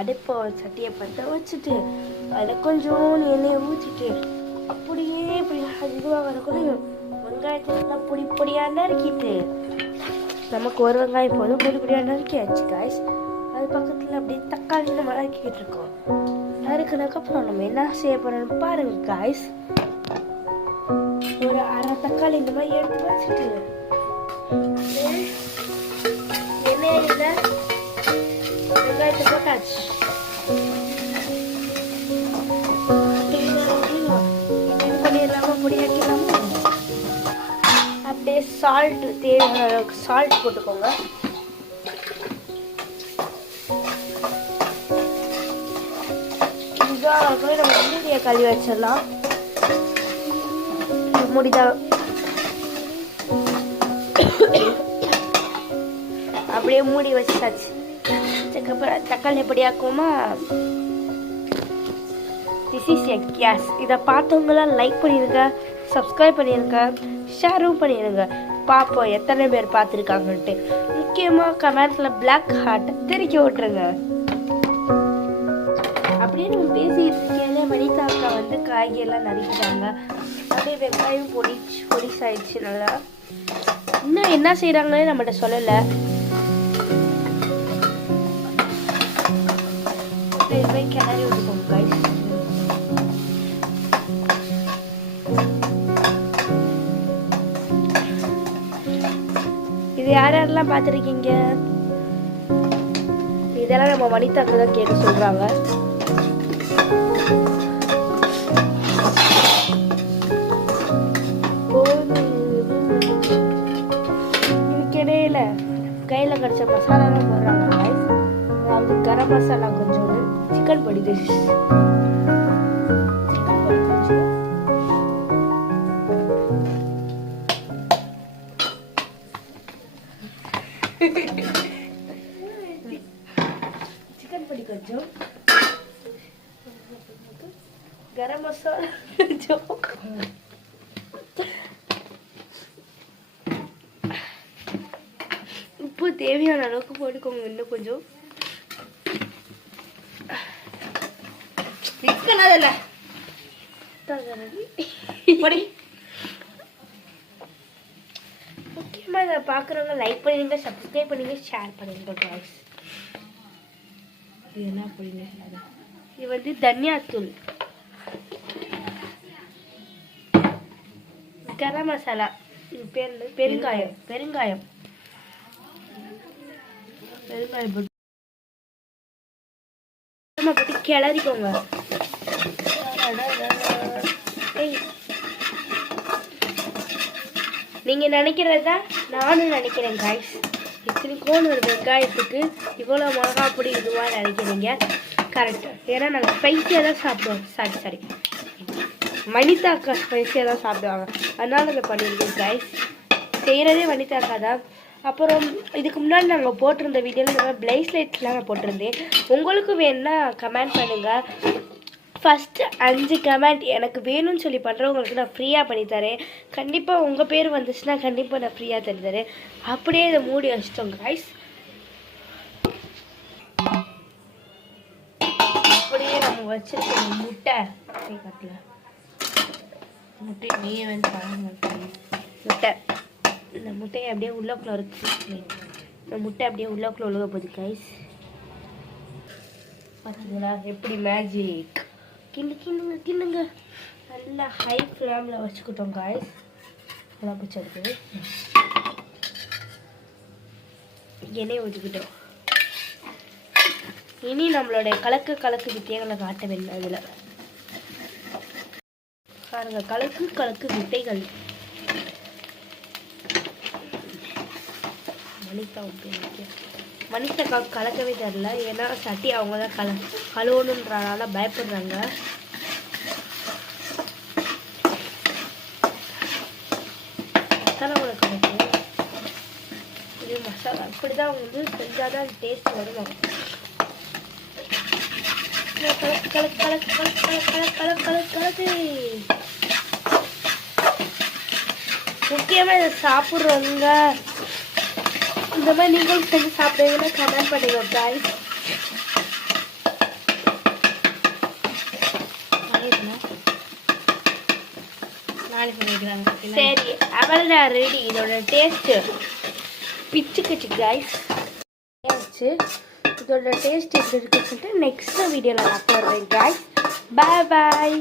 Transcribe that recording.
அடுப்பை சட்டியை பற்ற வச்சுட்டு அதில் கொஞ்சம் எண்ணெயை ஊற்றிட்டு அப்படியே இப்படி இதுவாக வரக்குள்ளையும் வெங்காயத்தை நல்லா பொடி பொடியாக நறுக்கிட்டு நமக்கு ஒரு வெங்காயம் போதும் பொடி பொடியாக நறுக்கியாச்சு காய்ஸ். அது பக்கத்தில் அப்படியே தக்காளி நம்ம நறுக்கிட்டு இருக்கோம். நறுக்கினதுக்கப்புறம் நம்ம என்ன செய்ய போறோம்னு பாருங்க காய்ஸ். ஒரு அரை தக்காளி இந்த மாதிரி எடுத்து வச்சுட்டு எண்ணெயில வெங்காயத்தை போட்டாச்சு. பண்ணிடலாமா, பொடியாக்கிடலாமா? அப்படியே சால்ட் தேவையான அளவுக்கு சால்ட் போட்டுக்கோங்க. இதுதான் நம்ம மீடியா கழுவி வச்சிடலாம். முடிதான் அப்படியே மூடி வச்சாச்சு. அதுக்கப்புறம் தக்காளி எப்படி ஆக்குவோமா? This is a gas. இதை பார்த்தவங்களாம் லைக் பண்ணிடுங்க, சப்ஸ்கிரைப் பண்ணிடுங்க, ஷேரும் பண்ணிடுங்க. பார்ப்போம் எத்தனை பேர் பார்த்துருக்காங்கன்ட்டு. முக்கியமாக கமெண்ட்ஸில் பிளாக் ஹார்ட் தெரிக்க விட்டுருங்க. அப்படியே நம்ம பேசிட்டு இருக்கேன். மணிதாக்கா வந்து காய்கறியெல்லாம் நறுக்கிறாங்க. அப்படியே வெங்காயம் பொடிசாயிடுச்சு நல்லா. இன்னும் என்ன செய்யறாங்கன்னு நம்மகிட்ட சொல்லலை. கிளறி விட்டுக்கோங்க காய்ஸ். இது யாரெல்லாம் பார்த்துருக்கீங்க? இதெல்லாம் நம்ம வனிதாக்கு தான் கேட்க சொல்றாங்க. இதுக்கிடையில கையில் கிடைச்ச மசாலாலாம் போடுறாங்க காய்ஸ். அதாவது கரம் மசாலா கொஞ்சம், சிக்கன் பொடி சிக்கன் பொடி கொஞ்சம், கரம் மசாலா கொஞ்சம், உப்பு தேவையான அளவுக்கு போட்டுக்கோங்க. இன்னும் கொஞ்சம் முக்கியமா இதை பாக்குறவங்க லைக் பண்ணுங்க, சப்ஸ்கிரைப் பண்ணுங்க, ஷேர் பண்ணுங்க காய்ஸ். இது என்ன பண்ணுங்க? இது வந்து தனியாத்தூள், கரம் மசாலா, இது பேர் பெருங்காயம். பெருங்காயம் போட்டு கிளறிக்கோங்க. நீங்க நினைக்கிறதா நானும் நினைக்கிறேன் காய்ஸ். இத்தனைக்கும் ஒரு வெங்காயத்துக்கு இவ்வளோ மிளகா பொடி இதுவா நினைக்கிறீங்க. கரெக்ட். ஏன்னா நாங்கள் ஸ்பைஸியாக தான் சாப்பிடுவோம். சாரி வனிதாக்கா ஸ்பைஸியாக தான் சாப்பிடுவாங்க. அதனால அதை பண்ணியிருக்கேன் காய்ஸ். செய்கிறதே வனிதாக்கா தான். அப்புறம் இதுக்கு முன்னாடி நாங்கள் போட்டிருந்த வீடியோவில் இந்த மாதிரி பிளேஸ்லைட்ஸ்லாம் நான் போட்டிருந்தேன். உங்களுக்கு வேணும்னா கமெண்ட் பண்ணுங்கள். ஃபஸ்ட்டு 5 கமெண்ட் எனக்கு வேணும்னு சொல்லி பண்ணுறவங்களுக்கு நான் ஃப்ரீயாக பண்ணித்தரேன். கண்டிப்பாக உங்கள் பேர் வந்துச்சுன்னா கண்டிப்பாக நான் ஃப்ரீயாக தருதரேன். அப்படியே இதை மூடி வச்சிட்டோம் காய்ஸ். அப்படியே நம்ம வச்சுருக்கோம் முட்டை கட்டில் முட்டை நீயே வந்து முட்டை. இந்த முட்டையை அப்படியே உள்ளக்குள்ள இருக்கு. இந்த முட்டை அப்படியே உள்ளக்குள்ள உழுக போகுது காய்ஸ். பார்த்தீங்களா எப்படி மேஜிக். கிண்ணுங்க நல்லா ஹை ஃப்ளேமில் வச்சுக்கிட்டோம் காய்ஸ். நல்லா பிடிச்சி எடுக்குது. எண்ணெய் ஊற்றிக்கிட்டோம். இனி நம்மளுடைய கலக்கு வித்தைகளை காட்ட வேண்டும். அதில் பாருங்க, கலக்கு வித்தைகள். மனிதக்கா கலக்கவே தரல. ஏன்னா சட்டி அவங்க தான் கழுவணுன்றனால பயப்படுறாங்க. மசாலா கூட கலக்கு. இது மசாலா இப்படிதான் அவங்க வந்து செஞ்சாதான் டேஸ்ட் வரும். கலக்கு. முக்கியமா இதை சாப்பிட்றவங்க இந்த மாதிரி நீங்களும் செஞ்சு சாப்பிடுவீங்கன்னா கமெண்ட் பண்ணுங்க காய்ஸ். நானே பண்ணிக்கிறாங்க. சரி அவ்வளோதான் ரெடி. இதோட டேஸ்ட்டு பிச்சுக்குச்சு கைஸ். இதோட டேஸ்ட் எப்படி இருக்குன்னு சொல்லிட்டு நெக்ஸ்ட் வீடியோவில் நான் போடுறேன் கைஸ். பாய் பாய்.